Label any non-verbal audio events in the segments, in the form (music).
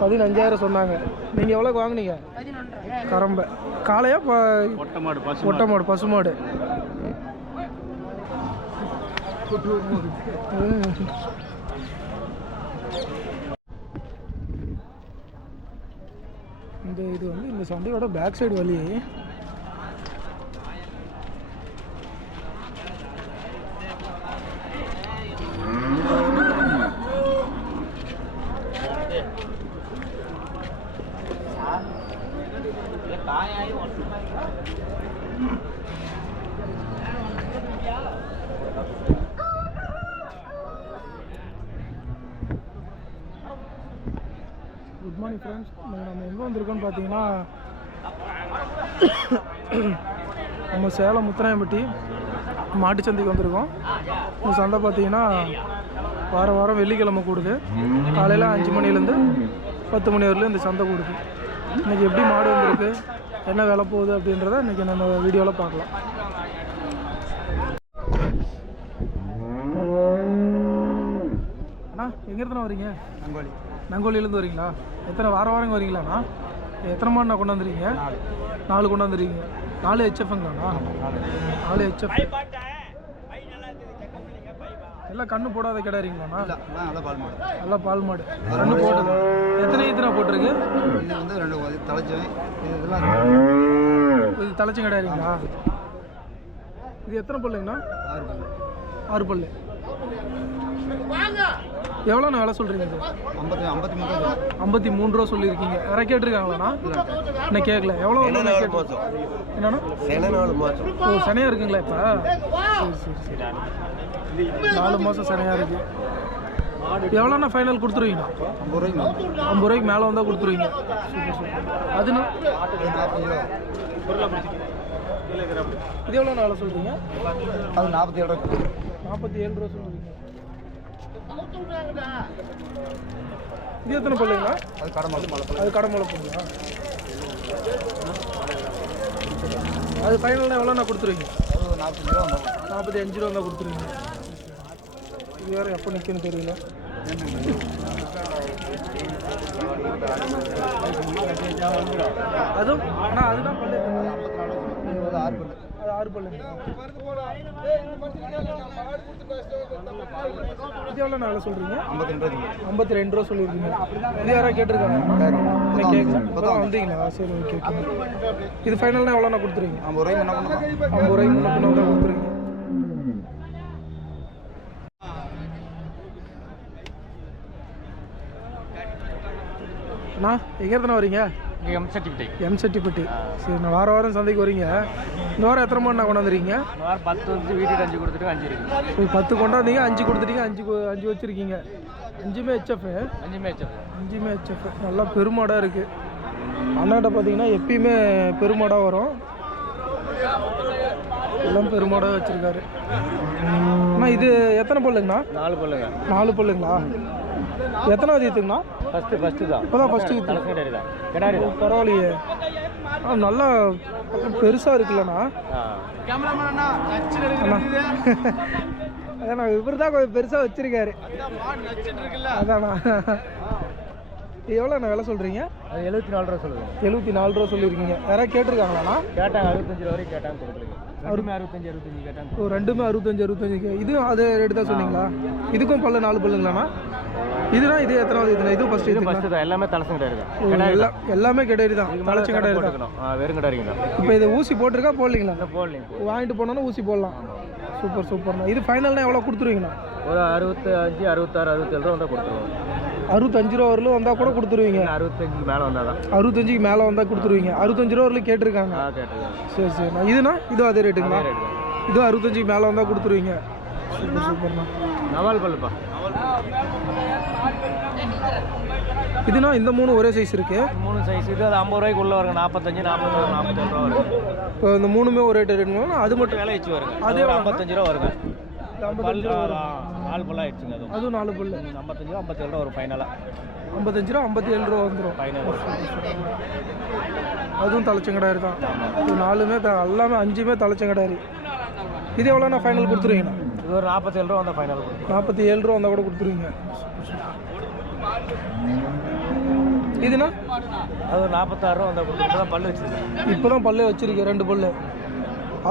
பதினஞ்சாயிரம் சொன்னாங்க. நீங்கள் எவ்வளோக்கு வாங்குனீங்க? கரம்பை. காளையா ப ஒட்டை மாடு பசு மாடு. இந்த இது வந்து இந்த சண்டையோட பேக் சைடு வழி குட் மார்னிங் ஃப்ரெண்ட்ஸ் நம்ம எங்கே வந்திருக்கோம்னு பார்த்தீங்கன்னா நம்ம சேலம் முத்தராயம்பட்டி மாட்டுச்சந்தைக்கு வந்திருக்கோம். இந்த சந்தை பார்த்தீங்கன்னா வார வாரம் வெள்ளிக்கிழமை கூடுது. காலையில் அஞ்சு மணிலேருந்து பத்து மணி வரலையும் இந்த சந்தை கூடுது. இன்றைக்கி எப்படி மாடு வந்திருக்கு? என்ன விலை போகுது அப்படின்றத இன்றைக்கி நம்ம வீடியோவில் பார்க்கலாம். அண்ணா எங்கேருந்து வரீங்க நங்கோலி. நங்கோலிலேருந்து வரீங்களா எத்தனை வார வாரம் வரீங்களாண்ணா எத்தனை மாடுண்ணா கொண்டு வந்துருக்கீங்க? நாலு. கொண்டு வந்துருக்கீங்க. நாலு ஹெச்எஃப்ங்களாண்ணா நாலு. ஹெச்எஃப் எல்லாம் கண்ணு போடாத கிடாரிங்களாண்ணா நல்லா பால் மாடு. நல்லா பால் மாடு. கண்ணு போட்டது. எத்தனை ஈத்தனை போட்டிருக்கு? இது வந்து ரெண்டு தலைச்சவன். இது இதெல்லாம் இது தலைச்சம் கிடாரிங்களா? இது எத்தனை பல்லுங்கண்ணா? ஆறு பல்லு. ஆறு பல்லு. எவ்வளோண்ணா விலை சொல்கிறீங்க இது? ஐம்பத்தி ஐம்பத்தி மூணு ரூபா ஐம்பத்தி மூணு ரூபா சொல்லியிருக்கீங்க. யாரா கேட்டிருக்காங்களாண்ணா? இன்னும் கேட்கல. எவ்வளோ என்னண்ணா? நாலு மாதம் ஓ சனையாக இருக்குங்களா இப்போ? சரி சரி சரி. நாலு மாதம் சனையாக இருக்கு. எவ்வளோண்ணா ஃபைனல் கொடுத்துருவீங்கண்ணா ஐம்பது ரூபாய்க்கு. ஐம்பது ரூபாய்க்கு மேலே வந்தால் கொடுத்துருவீங்க. அதுண்ணா இது எவ்வளோ நாளை சொல்கிறீங்க அது நாற்பத்தி ஏழு ரூபா நாற்பத்தி ஏழு ரூபா சொல்கிறீங்க இது எத்தனை பல்லுங்களா அது கடை மாடு மழை அது கடமலை பொண்ணுங்களா அது ஃபைனலாக எவ்வளோண்ணா கொடுத்துருவீங்க? நாற்பத்தஞ்சு ரூபா நாற்பத்தி அஞ்சு ரூபா தான் கொடுத்துருவீங்க. இது வேறு எப்போ நிற்குன்னு தெரியல. அதுவும் அண்ணா அதுதான் பல்லு அது ஆறு பல்லு அது ஆறு பல்லு இது எவ்வளோ நாள் சொல்கிறீங்க? ஐம்பத்தி ரெண்டு ஐம்பத்தி ரெண்டு ரூபா சொல்லியிருக்கீங்க. இது யாராவது கேட்டிருக்காங்க? இன்னைக்கு கேட்கல இப்போதான் வந்தீங்களா? சரி ஓகே ஓகே இது ஃபைனல்னா எவ்வளோண்ணா கொடுத்துருவீங்க ஐம்பது ரூபாய்க்கு என்ன பண்ணலாம் ஐம்பது ரூபாய்க்கு முன்ன பின்ன கொடுத்துருவீங்க அண்ணா எங்கேருந்துண்ணா வரீங்க? எம் சர்டிஃபிகேட் எம் செட்டிப்பட்டி சரி நான் வார வாரம் சந்தைக்கு வரீங்க. இந்த வாரம் எத்தனை மணி நான் கொண்டாந்துருக்கீங்க? பத்து வந்து வீட்டுக்கு அஞ்சு கொடுத்துட்டு அஞ்சு இருக்கு. பத்து கொண்டாந்தீங்க அஞ்சு கொடுத்துட்டீங்க அஞ்சு அஞ்சு வச்சுருக்கீங்க. அஞ்சுமே ஹெச்எஃப் அஞ்சு மேட்ச் அஞ்சுமே ஹெச்எஃப் நல்லா பெருமாடாக இருக்குது அண்ணாட்ட பார்த்தீங்கன்னா எப்பயுமே பெருமாடாக வரும். எல்லாம் பெருமாடாக வச்சுருக்காரு. அண்ணா இது எத்தனை பல்லுங்கண்ணா நாலு பல்லுங்க நாலு பல்லுங்களா எத்தனாவது ஈத்துங்கண்ணா ஃபஸ்ட்டு ஃபஸ்ட்டு தான். இப்போ தான் ஃபஸ்ட்டு ஈத்து தான். கிடாரி தான். பரவாயில்லையே. நல்லா பெருசாக இருக்குல்லண்ணா. அண்ணா. அதாண்ணா இவர் தான் கொஞ்சம் பெருசாக வச்சிருக்காரு. அதாண்ணா. எவ்வளோண்ணா விலை சொல்கிறீங்க அது எழுபத்தி நாலு ரூபா சொல்லுங்க. எழுபத்தி நாலு ரூபா சொல்லியிருக்கீங்க. யாராவது கேட்டிருக்காங்களாண்ணா? கேட்டாங்க அறுபத்தஞ்சு ரூபா வரைக்கும் கேட்டாங்க அறுபமே அறுபத்தஞ்சு அறுபத்தஞ்சு கேட்டாங்க ஓ ரெண்டுமே அறுபத்தஞ்சு அறுபத்தஞ்சு. இதுவும் அதே ரேட்டு தான் சொன்னீங்களா? இதுக்கும் பல்லு நாலு பல்லுங்களாண்ணா? இதுனா இது எத்தனாவது இதுனா இது ஃபஸ்ட்டு இது இது ஃபஸ்ட்டு தான். எல்லாமே தலசம் கிடாரி தான் எல்லாம் எல்லாமே கிடையாது தான். தலைச்சி கிடையாது தான். வெறும் கிடாரிங்க தான் இப்போ இது ஊசி போட்டிருக்கா? போடலீங்களா? போடலிங்க. வாங்கிட்டு போனோன்னா ஊசி போடலாம். சூப்பர் சூப்பர்ண்ணா இது ஃபைனல்னா எவ்வளோ கொடுத்துருவீங்கண்ணா ஒரு அறுபத்தி அஞ்சு அறுபத்தாறு அறுபத்தேழு ரூபா வந்தால் கொடுத்துருவோம். அறுபத்தஞ்சு ரூபா வரலும் வந்தால் கூட கொடுத்துருவீங்க. அறுபத்தஞ்சுக்கு மேலே வந்தால் தான். அறுபத்தஞ்சுக்கு மேலே வந்தால் கொடுத்துருவீங்க. அறுபத்தஞ்சு ரூபா வரலும் கேட்டிருக்காங்க. சரி சரிண்ணா இதுனா? இதுவும் அதே ரேட்டுங்களா இதுவும் அறுபத்தஞ்சுக்கு மேலே வந்தால் கொடுத்துருவீங்க. சூப்பர் சூப்பர்ண்ணா நவால் பல்லுப்பா. இதுனா இந்த மூணு ஒரே சைஸ் இருக்கு? மூணு சைஸ் இது அது ஐம்பது ரூபாய்க்கு உள்ள வருங்க நாற்பத்தஞ்சு நாற்பத்தாறு நாற்பத்தேழு ரூபா வருங்க இப்போ இந்த மூணுமே ஒரே ரேட்டுங்களா அது மட்டும் விலை வச்சு வருங்க. அதே? ஐம்பத்தஞ்சு ரூபா வருங்க. வரும். நாலு பல்லா ஆயிடுச்சுங்க அது அதுவும் நாலு பல்லு. ஐம்பத்தஞ்சு ரூபா ஐம்பத்தேழு ரூபா வரும் ஃபைனலாக ஐம்பத்தஞ்சு ரூபா ஐம்பத்தி ஏழு ரூபா வந்துடும் ஃபைனல் அதுவும் தலைச்சங்கடாரி தான். நாலுமே எல்லாமே அஞ்சுமே தலைச்சங்கடாரி. இது எவ்வளோண்ணா ஃபைனல் கொடுத்துருவீங்கண்ணா இது ஒரு நாற்பத்தேழு ரூபா வந்தால் ஃபைனல் நாற்பத்தி ஏழு ரூபா வந்தால் கூட கொடுத்துருவீங்க. இதுனா? அது ஒரு நாற்பத்தாறு ரூபா வந்தால் கொடுத்து தான் பல்லு வச்சுருக்கேன். இப்போ தான் பல்லு வச்சிருக்கேன் ரெண்டு பல்லு.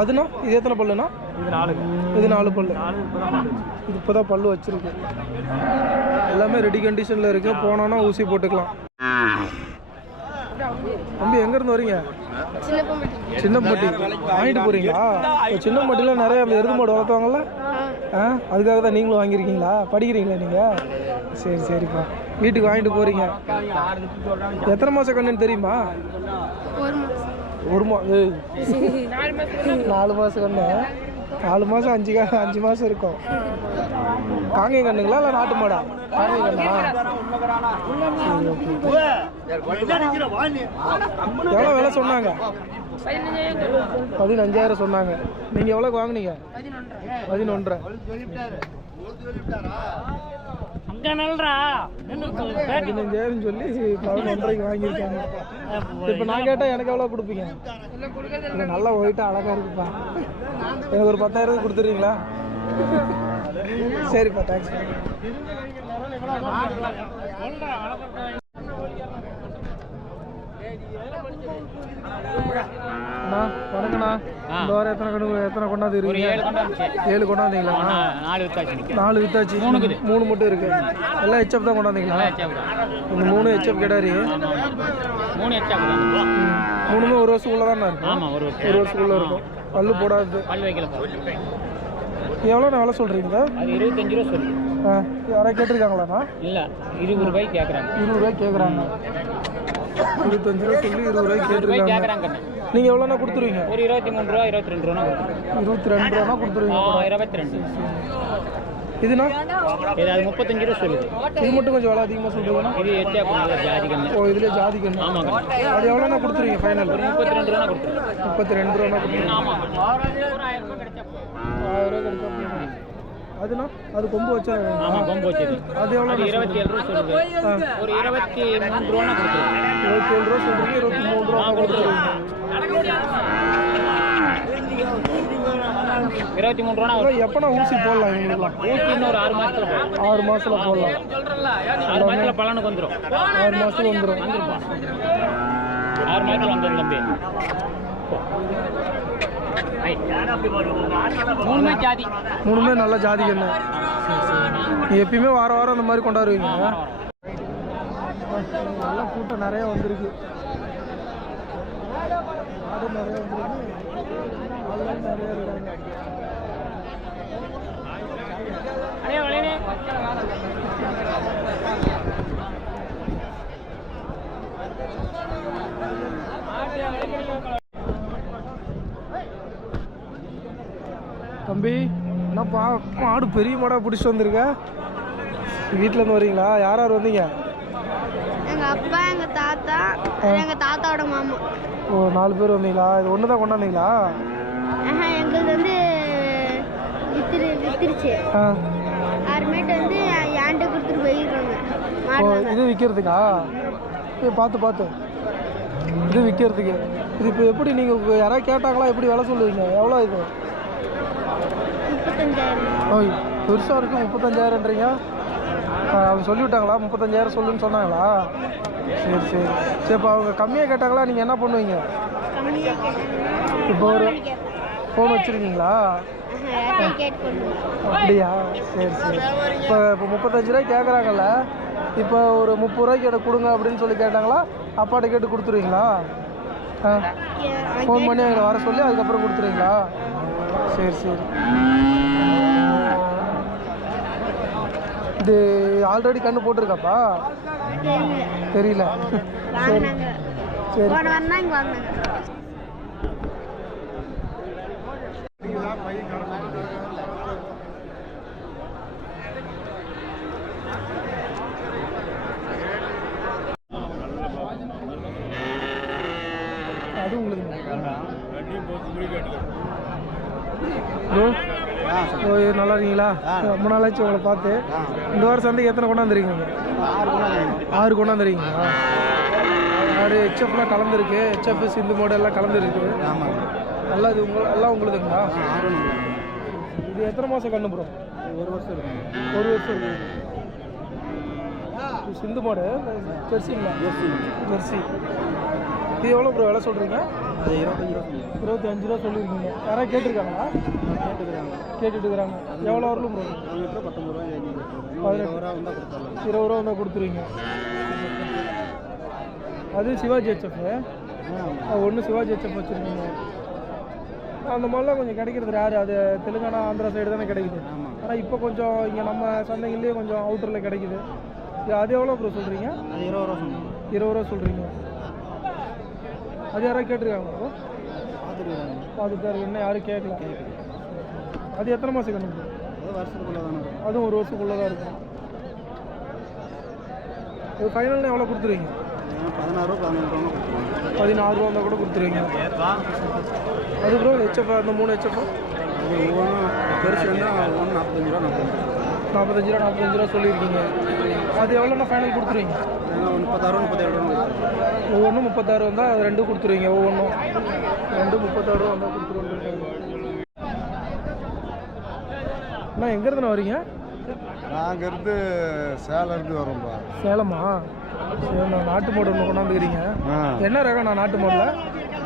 அதுனா? இது எத்தனை பல்லுனா? இது நாலு இது நாலு பல்லு. இது இப்போ தான் பல்லு வச்சிருக்கு எல்லாமே ரெடி கண்டிஷனில் இருக்கு. போனோன்னா ஊசி போட்டுக்கலாம். தம்பி எங்கேருந்து வரீங்க? சின்னப்பட்டி வாங்கிட்டு போறீங்களா? இப்போ சின்னப்பட்டியில் நிறைய எருது மாடு வளர்த்துவாங்கல்ல ஆ அதுக்காக தான் நீங்களும் வாங்கியிருக்கீங்களா? படிக்கிறீங்களா நீங்கள் சரி சரிப்பா. வீட்டுக்கு வாங்கிட்டு போறீங்க. எத்தனை மாதம் கண்ணுன்னு தெரியுமா? ஒரு மா. (laughs) நாலு மாதம் கண்ணு. நாலு மாதம் அஞ்சு கா- அஞ்சு மாதம் இருக்கும். காங்கை கண்ணுங்களா இல்லை நாட்டு மாடா? காங்கை கண்ணா எவ்வளோ விலை சொன்னாங்க? பதினஞ்சாயிரம் சொன்னாங்க. நீங்கள் எவ்வளோக்கு வாங்குனீங்க? பதினொன்றரை. பதினஞ்சாயிரம் சொல்லி பதினொன்றரைக்கு வாங்கியிருக்காங்க இப்போ நான் கேட்டால் எனக்கு எவ்வளோ கொடுப்பீங்க நல்லா ஒயிட்டாக அழகாக இருக்குப்பா எனக்கு ஒரு பத்தாயிரம் கொடுத்துறீங்களா சரிப்பா தேங்க்ஸ் வணக்கண்ணா இந்த வாரம் எத்தனை கணக்கு எத்தனை கொண்டாந்து இருக்கீங்க? ஏழு கொண்டாந்தீங்களா? நாலு வித்தாச்சு நாலு வித்தாச்சு. மூணு மட்டும் இருக்கு. எல்லாம் ஹெச்எப் தான் கொண்டாந்தீங்களா? இந்த மூணு ஹெச்எப் கிடாரி மூணு. மூணுமே ஒரு வருஷத்துக்குள்ள தான் இருக்கும்? ஒரு வருஷத்துக்குள்ள இருக்கும். பல்லு போடாது. எவ்வளோ நான் வேலை சொல்கிறீங்க இருபத்தஞ்சு ரூபா யாராவது கேட்டிருக்காங்களாண்ணா இல்லை இருபது ரூபாய்க்கு கேட்குறாங்க இருபது ரூபாய்க்கு கேட்குறாங்க இருபத்தஞ்சு ரூபா சொல்லி இருபது ரூபாய்க்கு கேட்டிருக்காங்க. நீங்கள் எவ்வளோண்ணா கொடுத்துருவீங்க? ஒரு இருபத்தி மூணு ரூபா இருபத்தி ரெண்டு ரூபா இருபத்தி ரெண்டு ரூபானா கொடுத்துருவீங்க. இருபத்தி ரெண்டு. இதுனா இது அது முப்பத்தஞ்சு ரூபா சொல்லுது. இது மட்டும் கொஞ்சம் விலை அதிகமாக சொல்கிறீங்கன்னா இது எச்சா நல்ல ஜாதி கண்ணு. ஓ இதுலேயே ஜாதி கண்ணு. ஆமாங்க அது எவ்வளோண்ணா கொடுத்துருவீங்க ஃபைனல் முப்பத்தி ரெண்டு ரூபா கொடுத்துருங்க முப்பத்தி ரெண்டு ரூபா கொடுத்துருவீங்க ஆமாம் ஆயிரம் ரூபா கிடைச்சா. அதுனா அது கொம்பு வச்சா ஆமாம் கொம்பு வச்சது. அது எவ்வளோ அது இருபத்தி ஏழு ரூபா சொல்லுது. ஒரு இருபத்தி மூணு ரூபா கொடுத்துருங்க இருபத்தி ஏழு ரூபா சொல்றீங்க இருபத்தி மூணு ரூபா கொடுத்துருவீங்க இருபத்தி மூணு ரூபா எப்போனா ஊசி போடலாம் இவங்களுக்குலாம்? ஊசி இன்னும் ஒரு ஆறு மாசத்துல போடும் ஆறு மாசத்துல போடலாம். ஆறு மாசத்துல பலனுக்கு வந்துடும் ஆறு மாசத்துக்கு வந்துடும் ஆறு மாசத்துல வந்துடும் தம்பி. மூணுமே ஜாதி. மூணுமே நல்ல ஜாதி நீ எப்பயுமே வார வாரம் அந்த மாதிரி கொண்டாடுவீங்க. நல்ல கூட்டம் நிறைய வந்திருக்கு. ஆடு நிறைய வந்திருக்கு. ஆளுகள் நிறைய இருக்காங்க. தம்பி என்னப்பா மாடு பெரிய மாடா பிடிச்சிட்டு வந்திருக்க? வீட்டில் இருந்து வரீங்களா? யார் யார் வந்தீங்க? எங்க அப்பா எங்க தாத்தா எங்க தாத்தாவோட மாமா. ஓ நாலு பேர் வந்தீங்களா? இது ஒன்று தான் கொண்டாந்தீங்களா எங்களுக்கு வந்து வித்துரு வித்துருச்சு. ஆ. அப்புறமேட்டு வந்து ஏன்ட்ட கொடுத்துட்டு போயிடுறாங்க ஓ. இது விற்கிறதுக்கா பார்த்து பார்த்து. இது விற்கிறதுக்கு இது இப்போ எப்படி நீங்கள் யாராவது கேட்டாங்களா? எப்படி விலை சொல்லுவீங்க? எவ்வளோ இது? முப்பத்தஞ்சாயிரம் பெருசாக இருக்குது முப்பத்தஞ்சாயிரன்றீங்க அவங்க சொல்லிவிட்டாங்களா முப்பத்தஞ்சாயிரம் சொல்லுன்னு சொன்னாங்களா? சரி சரி. சரி இப்போ அவங்க கம்மியாக கேட்டாங்களா? நீங்கள் என்ன பண்ணுவீங்க? இப்போ ஒரு ஃபோன் வச்சுருக்கீங்களா? கேட்டு அப்படியா? சரி சரி. இப்போ இப்போ முப்பத்தஞ்சு ரூபாய்க்கு கேட்குறாங்கல்ல இப்போ ஒரு முப்பது ரூபாய்க்கு எனக்கு கொடுங்க அப்படின்னு சொல்லி கேட்டாங்களா? அப்பாட்ட கேட்டு கொடுத்துருவீங்களா? ஆ ஃபோன் பண்ணி எங்களை வர சொல்லி அதுக்கப்புறம் கொடுத்துருவீங்களா? சரி சரி. இது ஆல்ரெடி கண்ணு போட்டிருக்காப்பா? தெரியல. சரி. அது உங்களுக்கு. இது நல்லா இருக்கீங்களா? ரொம்ப நாளாச்சு உங்களை பார்த்து. இந்த வாரம் சந்தைக்கு எத்தனை கொண்டாந்துருக்கீங்க? ஆறு கொண்டாந்துருக்கீங்களா? ஆறு ஹெச்எஃப்லாம் கலந்துருக்கு. ஹெச்எஃப் சிந்து மோடு எல்லாம் கலந்துருக்கு. நல்லா இது உங்க எல்லாம் உங்களுதுங்களா? இது எத்தனை மாதம் கண்ணு ப்ரோ ஒரு வருஷம் ஒரு வருஷம் இருக்கு. இது சிந்து மாடு ஜெர்சிங்களா? ஜெர்சி. இது எவ்வளோ ப்ரோ விலை சொல்கிறீங்க அது இருபத்தஞ்சு ரூபா இருபத்தி அஞ்சு ரூபா சொல்லியிருக்கீங்க. யாராவது கேட்டிருக்காங்களா? கேட்டுக்கிறாங்க கேட்டுட்டு இருக்கிறாங்க எவ்வளோ வரலும் பதினெட்டு. இருபது ரூபா வந்தால் கொடுத்துருவீங்க. அது சிவாஜி ஹெச்எஃப் ஒன்று சிவாஜி ஹெச்எஃப் வச்சுருக்கீங்க. அந்த மாதிரிலாம் கொஞ்சம் கிடைக்கிறது யார்? அது தெலுங்கானா ஆந்திரா சைடு தானே கிடைக்குது. ஆனால் இப்போ கொஞ்சம் இங்கே நம்ம சந்தைகள்லேயே கொஞ்சம் அவுட்டரில் கிடைக்குது. அது எவ்வளோ ப்ரோ சொல்கிறீங்க இருபது ரூபா இருபது ரூபா சொல்கிறீங்க அது யாராவது கேட்டிருக்காங்க ப்ரோ? பார்த்துட்டு என்ன யாரும் கேட்கல. அது எத்தனை மாதம் கணக்கு வருஷத்துக்குள்ளே தானே அதுவும் ஒரு வருஷத்துக்குள்ளே தான் இருக்கும் இது ஃபைனல்னா எவ்வளோ கொடுத்துருவீங்க பதினாறு கொடுத்துருவாங்க. பதினாறு ரூபா இருந்தால் கூட கொடுத்துருவீங்க. அது ப்ரோ ஹெச்எஃப் அந்த மூணு ஹெச்எஃப் ஒவ்வொன்றும் பெருசு இருந்தால் ஒன்று நாற்பத்தஞ்சு ரூபா நாற்பத்தஞ்சு ரூபா. நாற்பத்தஞ்சு ரூபா சொல்லியிருக்கீங்க. அது எவ்வளோண்ணா ஃபைனல் கொடுத்துருவீங்க? முப்பத்தாறு முப்பத்தேழு ஒவ்வொன்றும் முப்பத்தாறு வந்தால் அது ரெண்டும் கொடுத்துருவீங்க ஒவ்வொன்றும் ரெண்டு முப்பத்தாறு வந்தால் கொடுத்துருவோம் அண்ணா எங்கேருந்துண்ணா வரீங்க? நாங்கள் இருந்து சேலம் இருந்து வரோம்பா. சேலமா? சரிண்ணா நாட்டு மாடு ஒன்று கொண்டாந்துக்கிறீங்க. என்ன ரகம் நான் நாட்டு மாடில்?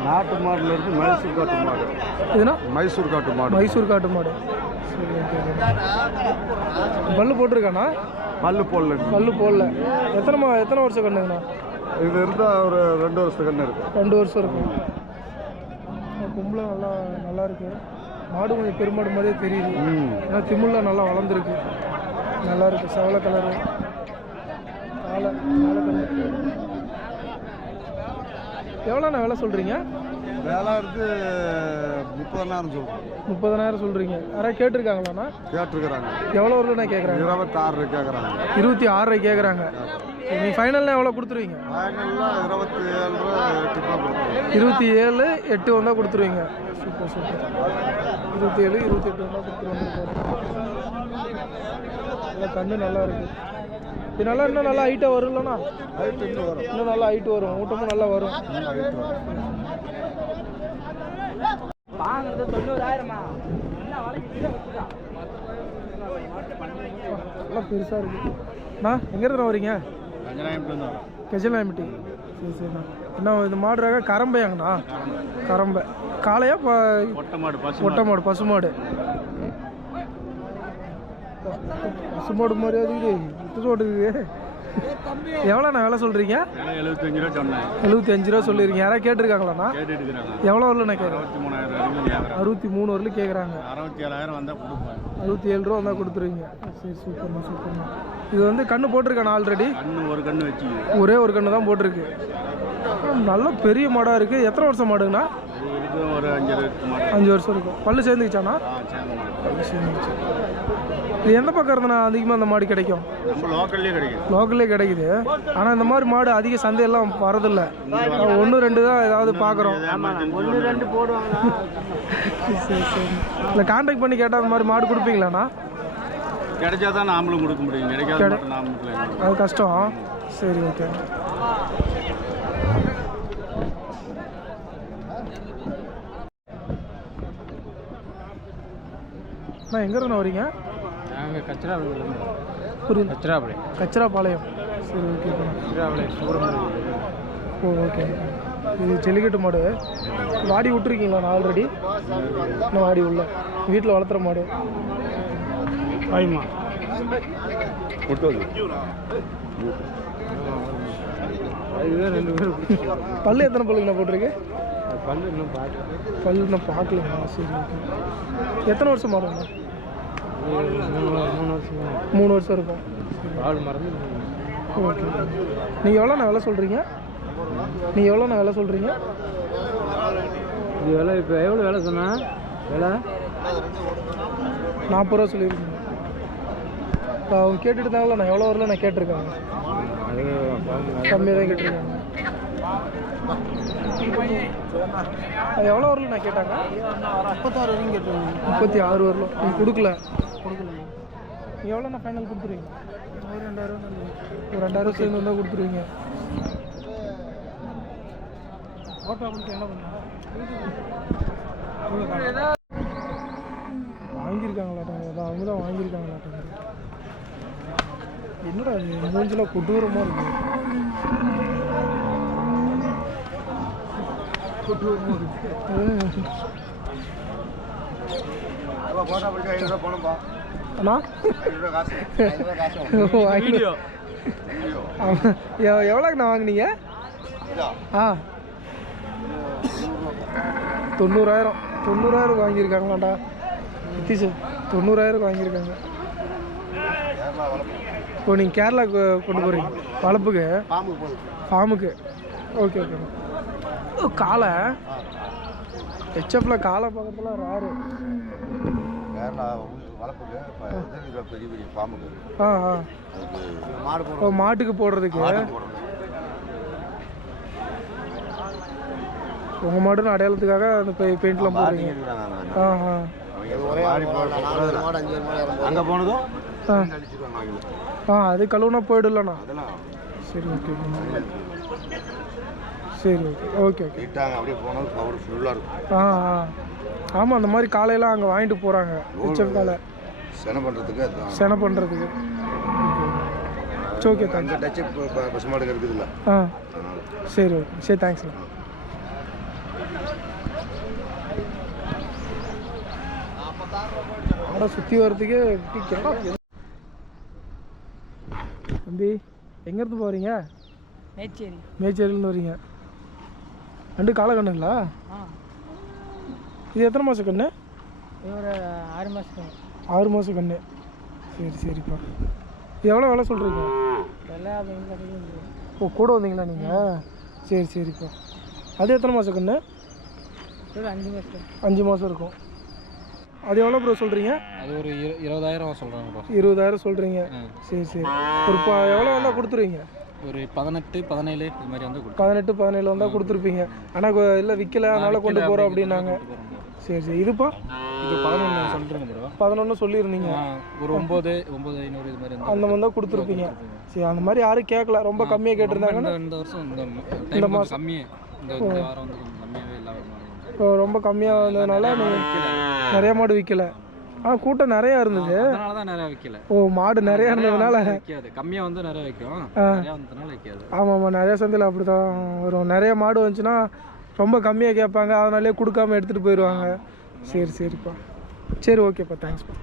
நாட்டு மாடுல இருந்து மைசூர் காட்டு மாடு. இதுனா மைசூர் காட்டு மாடு. மைசூர் காட்டு மாடு. சரி ஓகே பல்லு போட்டிருக்காண்ணா? பல்லு போடல. பல்லு போடல. எத்தனை மா எத்தனை வருஷம் கண்ணுங்கண்ணா இது இருந்தால் ஒரு ரெண்டு வருஷத்துக்கு கண்ணு இருக்கு. ரெண்டு வருஷம் இருக்கும். கும்பல நல்லா நல்லா இருக்கு. மாடு கொஞ்சம் பெருமாடு மாதிரியே தெரியுது. ஏன்னா திமுள்ள நல்லா வளர்ந்துருக்கு. நல்லா இருக்கு. செவலை கலரு காலை காலை கலர் எவ்வளோண்ணா விலை சொல்கிறீங்க வேலை இருந்து முப்பதனாயிரம் சொல்கிறோம் முப்பதனாயிரம் சொல்கிறீங்க யாராவது கேட்டிருக்காங்களாண்ணா? கேட்டிருக்கிறாங்க. எவ்வளோ வருதுண்ணா கேட்குறாங்க இருபத்தாறு கேட்குறாங்க இருபத்தி ஆறரை கேட்குறாங்க நீ ஃபைனல்னா எவ்வளோ கொடுத்துருவீங்க? ஃபைனல்லாம் இருபத்தி ஏழு இருபத்தி ஏழு எட்டு வந்தால் கொடுத்துருவீங்க. Super super. இருபத்தி ஏழு இருபத்தி எட்டு வந்தால் கொடுத்துருவாங்க நல்லா கண்ணு நல்லா இருக்கு. இது நல்லா இன்னும் நல்லா ஹைட்டாக வரும்லண்ணா. ஹைட் இன்னும் வரும். இன்னும் நல்லா ஹைட் வரும். ஊட்டமும் நல்லா வரும். ஹைட் வரும் நல்லா பெருசாக இருக்கு. அண்ணா எங்கேருந்து வரீங்க கெஜலாமிட்டி சரி சரிண்ணா என்ன இது மாடு ரக கரம்பையாங்கண்ணா. கரம்பை. காளையா ப ஒட்டை மாடு பசு ஒட்டை மாடு பசுமாடு பசுமாடு மாதிரி அதுக்கு விட்டு ஓட்டுக்கு எவ்வளோண்ணா விலை சொல்கிறீங்க? எழுபத்தஞ்சு ரூபா சொன்னேன் எழுபத்தி அஞ்சு ரூபா சொல்லியிருக்கீங்க. யாராவது கேட்டிருக்காங்களாண்ணா? எவ்வளோ வரலண்ணா கேட்குறேன் அறுபத்தி மூணு வரலும் கேட்குறாங்க. அறுபத்தி ஏழாயிரம் வந்தால் கொடுப்பேன் அறுபத்தி ஏழு ரூபா வந்தால் கொடுத்துருவீங்க. சரி சூப்பர்ண்ணா சூப்பர்ண்ணா. இது வந்து கண்ணு போட்டிருக்காண்ணா ஆல்ரெடி கண்ணு ஒரு கண்ணு வச்சு ஒரே ஒரு கண்ணு தான் போட்டிருக்கு. நல்ல பெரிய மாடாக இருக்குது எத்தனை வருஷம் மாடுங்கண்ணா? ஒரு அஞ்சு வருஷம் இருக்கும் பல்லு சேர்ந்துக்கிச்சாண்ணா? பல்லு சேர்ந்துக்கிச்சு. இது எந்த பக்கம் இருந்தண்ணா அதிகமாக அந்த மாடு கிடைக்கும். நம்ம லோக்கல்லே கிடைக்கும் லோக்கல்லே கிடைக்குது. ஆனால் இந்த மாதிரி மாடு அதிக சந்தையெல்லாம் வரதில்ல. ஒன்று ரெண்டு தான் ஏதாவது பார்க்குறோம். ஒன்று ரெண்டு போடுவாங்க சரி சரி இல்லை கான்டாக்ட் பண்ணி கேட்டால் அந்த மாதிரி மாடு கொடுப்பீங்களாண்ணா? கிடைச்சா தான் நாமளும் கொடுக்க முடியும். கிடைக்காத. அது கஷ்டம். சரி ஓகே அண்ணா எங்கே இருந்து வரீங்க? நாங்கள் கச்சரா புரியல கச்சராப்படி கச்சிராபாளையம் சரி ஓகே கச்சராப்படி சூரமணி ஓ ஓகே இது ஜல்லிக்கட்டு மாடு. வாடி விட்டுருக்கீங்களா? ஆல்ரெடி இன்னும் வாடி உள்ள. வீட்டில் வளர்த்துற மாடு. ஆயுமா? பல்லு எத்தனை பல்லுங்கண்ணா போட்டிருக்கு பல்லு இன்னும் பார்த்து பல்லு இன்னும் பார்க்கலண்ணா சரி ஓகே எத்தனை வருஷம் மாடுங்கண்ணா மூணு வருஷம் இருக்கும். பால் மறந்து ஓகே நீங்கள் எவ்வளோ நான் விலை சொல்கிறீங்க நீங்கள் எவ்வளோ நான் விலை சொல்கிறீங்க இது விலை இப்போ எவ்வளோ விலை சொன்னா? விலை? நாற்பது ரூபா சொல்லியிருக்கீங்க. இப்போ அவங்க கேட்டுட்டு தாங்களா நான் எவ்வளோ வரல நான் கேட்டிருக்காங்க அது கம்மியாக தான் கேட்டிருக்காங்க எவ்வளோ வரல நான் கேட்டாங்க? முப்பத்தாறு வரைக்கும் கேட்டுருவாங்க முப்பத்தி ஆறு வரலும் நீங்கள் கொடுக்கல. கொடுக்கல நீங்கள் எவ்வளோ நான் ஃபைனல் கொடுத்துருவீங்க? ஒரு ரெண்டாயிரம் ஒரு ரெண்டாயிரம் சேர்ந்து வந்தால் கொடுத்துருவீங்க. ஓட்டோ அப்படின்னு என்ன பண்ணா வாங்கியிருக்காங்களாட்டாங்க அதான் அவங்க தான் வாங்கியிருக்காங்களாட்டாங்க என்னடா இது மூஞ்சிலாம் கொடூரமாக இருக்கு. ம். போட்டா பிடிக்க ஐநூறுரூவா போகணும்பா அண்ணா (laughs) எவ்வளோக்குண்ணா வாங்குனீங்க? ஆ. தொண்ணூறாயிரம். தொண்ணூறாயிரம் வாங்கியிருக்காங்களாண்டா. நிதிஷ் தொண்ணூறாயிரம் வாங்கியிருக்காங்க. இப்போ நீங்கள் கேரளாவுக்கு கொண்டு போகிறீங்க போகுது ஃபார்முக்கு. Okay okay. ஓ காளை ஹெச்எஃப்ல காளை பக்கத்தில் ராரு கேரளா வளர்ப்புக்கு மாட்டுக்கு போடுறதுக்கு? போடுறது. உங்கள் மாடுன்னு அடையாளத்துக்காக அந்த பெயிண்ட்லாம் போடுறீங்க. ஆ ஆ. அங்கே போனதும் ஆ. அது கழுவுனா போயிடலண்ணா அதெல்லாம் சரி ஓகே. சரி ஓகே. Okay okay. அப்படியே போனது பவர் ஃபுல்லாக இருக்கும். ஆ ஆ. ஆமாம் அந்த மாதிரி காலையெல்லாம் அங்கே வாங்கிட்டு போகிறாங்க ஹெச்எஃப் காலை செனை பண்ணுறதுக்கு அதுதான். செனை பண்ணுறதுக்கு ஓகே தேங்க்ஸ் அங்கே டச்சு பசு மாடுங்க இருக்குதுல்ல? ஆ. சரி ஓகே சரி தேங்க்ஸ்ண்ணா ஆடை சுற்றி வர்றதுக்கே தம்பி எங்கேருந்து போகிறீங்க மேச்சேரி. மேச்சேரியிலேருந்து வரீங்க. ரெண்டு காலை கண்ணுங்களா? ஆ. இது எத்தனை மாதம் கண்ணு? இது ஒரு ஆறு மாதம் ஆறு மாதம் கண்ணு. சரி சரிப்பா. இது எவ்வளோ விலை சொல்கிறீங்க ஓ கூட வந்தீங்களா நீங்கள் சரி சரிப்பா. அது எத்தனை மாதம் கண்ணு? ஒரு அஞ்சு மாதம் அஞ்சு மாதம் இருக்கும். அது எவ்வளோ ப்ரோ சொல்கிறீங்க அது ஒரு இரு இருபதாயிரம் சொல்கிறாங்க ப்ரோ இருபதாயிரம் சொல்கிறீங்க சரி சரி. ஒரு இப்போ எவ்வளோ வந்தால் கொடுத்துருவீங்க? ஒரு பதினெட்டு பதினேழு இது மாதிரி வந்து பதினெட்டு பதினேழு வந்தால் கொடுத்துருப்பீங்க. ஆனால் இல்லை விற்கல அதனால் கொண்டு போகிறோம் அப்படின்னாங்க. சரி சரி. இதுப்பா? இது பதினொன்று சொல்கிறேங்க ப்ரோ பதினொன்று சொல்லியிருந்தீங்க. ஒரு ஒம்பது ஒம்பது ஐநூறு இது மாதிரி அந்த மாதிரி தான் கொடுத்துருப்பீங்க. சரி அந்த மாதிரி யாரும் கேட்கல ரொம்ப கம்மியாக கேட்டிருந்தாங்கன்னா இந்த வருஷம் இந்த கொஞ்சம் கம்மியே. இந்த வாரம் வந்து கம்மியாகவே இப்போ ரொம்ப கம்மியாக வந்ததுனால நீங்கள் நிறைய மாடு விற்கல ஆனால் கூட்டம் நிறையா இருந்தது. அதனால தான் நிறையா விற்கல ஓ மாடு நிறையா இருந்ததுனால. விற்காது கம்மியாக வந்து நிறைய விற்கும் ஆ. ஆமாம் ஆமாம் நிறைய சந்தையில் அப்படி தான் வரும். நிறைய மாடு வந்துச்சுன்னா ரொம்ப கம்மியாக கேட்பாங்க அதனாலே கொடுக்காம எடுத்துகிட்டு போயிடுவாங்க சரி சரிப்பா. சரி ஓகேப்பா. தேங்க்ஸ்ப்பா